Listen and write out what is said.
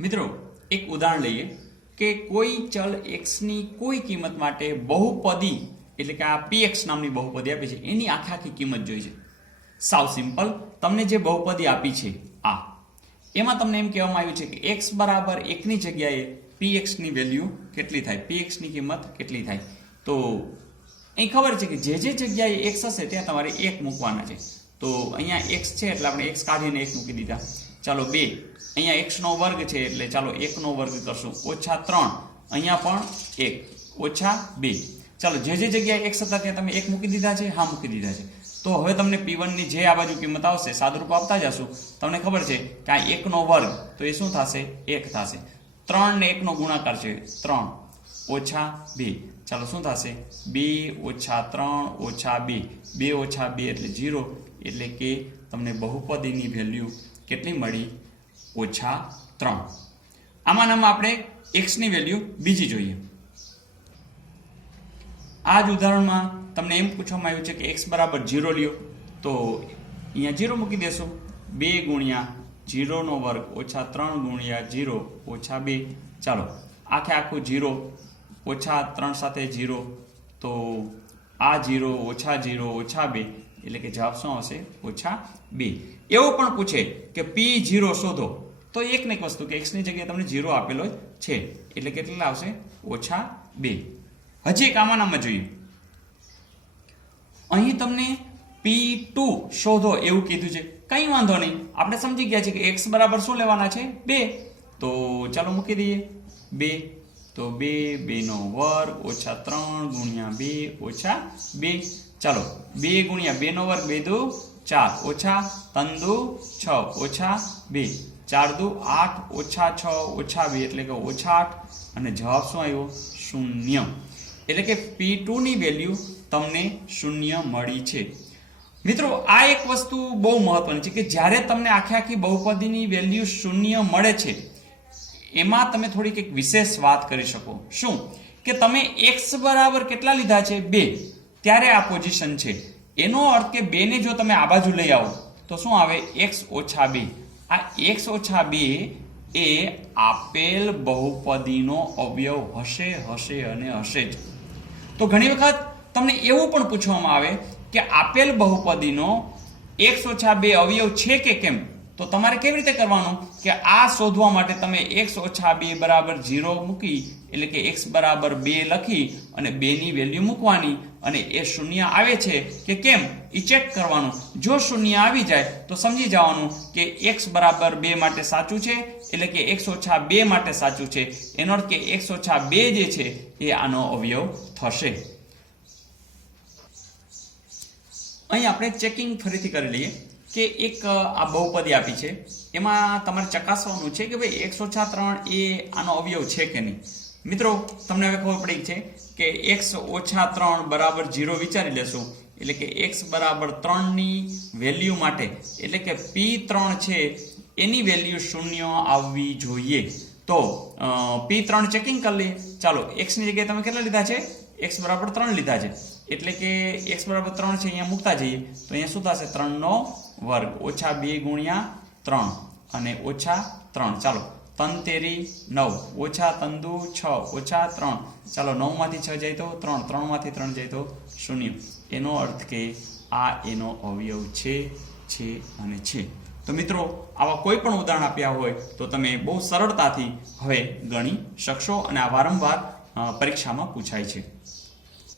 મિત્રો, એક ઉદાહરણ લઈએ કે કોઈ ચલ એક્સની કોઈ કિંમત માટે બહુપદી, એટલે કે આ પી એક્સ નામની બહુપદી આપી છે, એની આખી આખી કિંમત જોઈ છે. સાવ સિમ્પલ, તમને જે બહુપદી આપી છે, આ. એમાં તમને એમ કહેવામાં આવ્યું છે કે એક્સ બરાબર એકની જગ્યાએ પી એક્સની વેલ્યુ કેટલી થાય? પી એક્સની કિંમત કેટલી થાય? તો અહીં ખબર છે કે જે જે જગ્યાએ એક્સ હશે, ત્યાં તમારે એક મૂકવાના છે. તો અહીંયા એક્સ છે, એટલે આપણે એક્સ કાઢીને એક મૂકી દીધા. ચાલો બે. અહીંયા x નો વર્ગ છે એટલે ચાલો એકનો વર્ગ કરશું. ઓછા ત્રણ. અહીંયા પણ એક. ઓછા બે. ચાલો જે જે જગ્યાએ x હતા ત્યાં તમે એક મૂકી દીધા છે, હા મૂકી દીધા છે. તો હવે તમને p1 ની જે આ બાજુ કિંમત આવશે, સાદુરૂપ આપતા જશું. તમને ખબર છે કે આ એક નો વર્ગ, તો એ શું થશે? એક થશે. ત્રણ ને એકનો ગુણાકાર છે, ત્રણ. ઓછા બે. ચાલો શું થશે? બે ઓછા ત્રણ ઓછા બે. બે ઓછા બે એટલે જીરો એટલે કે તમને બહુપદીની વેલ્યુ કેટલી મળી? ઓછા ત્રણ. આમાં નામાં આપણે એક્સની વેલ્યુ બીજી જોઈએ. આ જ ઉદાહરણમાં તમને એમ પૂછવામાં આવ્યું છે કે એક્સ બરાબર જીરો લ્યો, તો અહીંયા જીરો મૂકી દેશો. બે ગુણ્યા જીરોનો વર્ગ ઓછા ત્રણ ગુણ્યા જીરો ઓછા બે. ચાલો, આખે આખું જીરો ઓછા ત્રણ સાથે જીરો તો આ જીરો ઓછા જીરો ઓછા બે, એટલે કે જવાબ શું આવશે? ઓછા બે. એવું પણ પૂછે કે પી જીરો શોધો. તો એક ને એક વસ્તુ કે એક્સની જગ્યાએ તમને જીરો આપેલો છે. એટલે કેટલા આવશે? ઓછા બે. હજી એક આમાં જોઈએ. અહીં તમને પી ટુ શોધો એવું કીધું છે. કંઈ વાંધો નહીં. આપણે સમજી ગયા છે કે એક્સ બરાબર શું લેવાના છે? બે. તો ચાલો મૂકી દઈએ. બે. તો બે બેનો વર્ગ ઓછા ત્રણ ગુણ્યા બે ઓછા બે. ચાલો, બે ગુણ્યા બેનો વર્ગ બે દુ ચાર. ઓછા તંદુ છ. ઓછા બે. ચાર દુ આઠ ઓછા છ ઓછા બે એટલે કે ઓછા આઠ અને જવાબ શું આવ્યો? શૂન્ય. એટલે કે પી ટુની વેલ્યુ તમને શૂન્ય મળી છે. મિત્રો, આ એક વસ્તુ બહુ મહત્વની છે કે જ્યારે તમને આખે આખી બહુપદીની વેલ્યુ શૂન્ય મળે છે, એમાં તમે થોડીક એક વિશેષ વાત કરી શકો. શું? કે તમે એક્સ બરાબર કેટલા લીધા છે? બે. ત્યારે આ પોઝિશન છે. એનો અર્થ કે બેને જો તમે આ બાજુ લઈ આવો, તો શું આવે? એક્સ ઓછા બે. આ એક્સ ઓછા બે એ આપેલ બહુપદીનો અવયવ હશે હશે અને હશે જ. તો ઘણી વખત તમને એવું પણ પૂછવામાં આવે કે આપેલ બહુપદીનો એક્સ ઓછા બે અવયવ છે કે કેમ? તો તમારે કેવી રીતે કરવાનું? કે આ શોધવા માટે તમે એક્સ ઓછા બે બરાબર ઝીરો મૂકી, એટલે કે એક્સ બરાબર બે લખી અને બેની વેલ્યુ મૂકવાની અને એ શૂન્ય આવે છે કે કેમ? એ ચેક કરવાનું. જો શૂન્ય આવી જાય, તો સમજી જવાનું કે એક્સ બરાબર બે માટે સાચું છે, એટલે કે એક્સ ઓછા બે માટે સાચું છે. એનો અર્થ કે એક્સ ઓછા બે જે છે, એ આનો અવયવ થશે. અહીં આપણે ચેકિંગ ફરીથી કરી લઈએ. કે એક આ બહુપદી આપી છે. એમાં તમારે ચકાસવાનું છે કે ભાઈ એકસો ઓછા ત્રણ એ આનો અવયવ છે કે નહીં? મિત્રો, તમને હવે ખબર પડી છે કે એક્સ ઓછા ત્રણ બરાબર જીરો વિચારી લેશું. એટલે કે એક્સ બરાબર ત્રણની વેલ્યુ માટે. એટલે કે પી ત્રણ છે, એની વેલ્યુ શૂન્ય આવવી જોઈએ. તો પી ત્રણ ચેકિંગ કરી લઈએ. ચાલો, એક્સની જગ્યાએ તમે કેટલા લીધા છે? એક્સ બરાબર ત્રણ લીધા છે. એટલે કે એક્સ બરાબર ત્રણ છે, અહીંયા મૂકતા જઈએ. તો અહીંયા શું થશે? ત્રણનો વર્ગ. ઓછા બે ગુણ્યા ત્રણ. અને ઓછા ત્રણ. ચાલો, તન તેરી નવ. ઓછા તંદુ છ. ઓછા ત્રણ. ચાલો, નવમાંથી છ જાય તો ત્રણ. ત્રણમાંથી ત્રણ જાય તો શૂન્ય. એનો અર્થ કે આ એનો અવયવ છે છે અને છે. તો મિત્રો, આવા કોઈ પણ ઉદાહરણ આપ્યા હોય તો તમે બહુ સરળતાથી હવે ગણી શકશો અને આ વારંવાર પરીક્ષામાં પૂછાય છે.